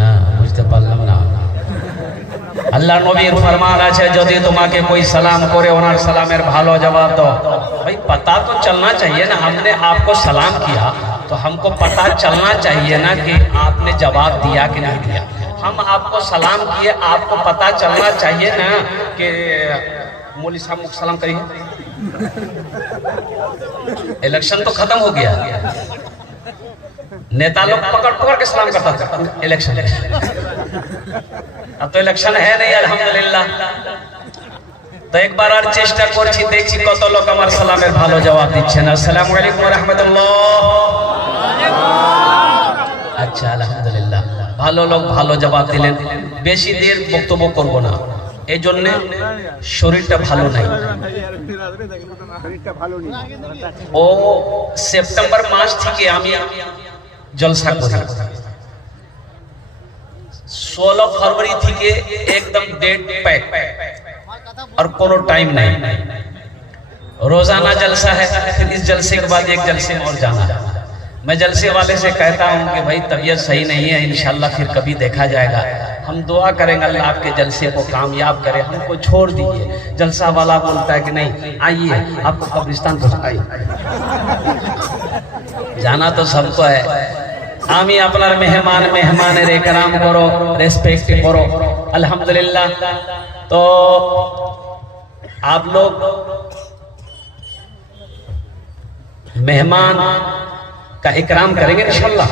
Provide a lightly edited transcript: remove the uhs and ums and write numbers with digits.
না বুঝতে পারলাম না। আল্লাহ নবীর ফরমান আছে যদি তোমাকে कोई सलाम करे ওনার সালামের ভালো জবাব দাও। भाई पता तो चलना चाहिए ना, हमने आपको सलाम किया तो हमको पता चलना चाहिए ना कि आपने जवाब दिया कि नहीं दिया। हम आपको सलाम किए, आपको पता चलना चाहिए ना कि मौलवी साहब को सलाम करिए। इलेक्शन तो खत्म हो गया, नेता लोग पकड़ पकड़ के सलाम करता था इलेक्शन। अब तो इलेक्शन है नहीं अल्हम्दुलिल्लाह। तो एक बार আর চেষ্টা করছি, দেখছি কত লোক আমার সালামের ভালো জবাব দিচ্ছেন। আসসালামু আলাইকুম ওয়া রাহমাতুল্লাহ। আচ্ছা আলহামদুলিল্লাহ, ভালো লোক ভালো জবাব দিলেন। বেশি দেরি বক্তব্য করব না, এই জন্য শরীরটা ভালো নাই। ও সেপ্টেম্বর মাস থেকে আমি জলসা করি, 16 फरवरी থেকে एकदम डेट पैक और कोनो टाइम नहीं। रोजाना जलसा है, फिर इस जलसे के बाद एक जलसे में और जाना। मैं जलसे वाले से कहता हूं कि भाई तबीयत सही नहीं है, इंशाल्लाह फिर कभी देखा जाएगा। हम दुआ करेंगे अल्लाह आपके जलसे को कामयाब करे, हमको छोड़ दीजिए। जलसा वाला बोलता है कि नहीं आइए आपको कब्रिस्तान पहुंचाइए। जाना तो सबको है। आमी अपनार मेहमान मेहमानेर एकराम करो, रेस्पेक्ट करो अल्हम्दुलिल्लाह। तो आप लोग मेहमान का इकराम करेंगे इंशाल्लाह।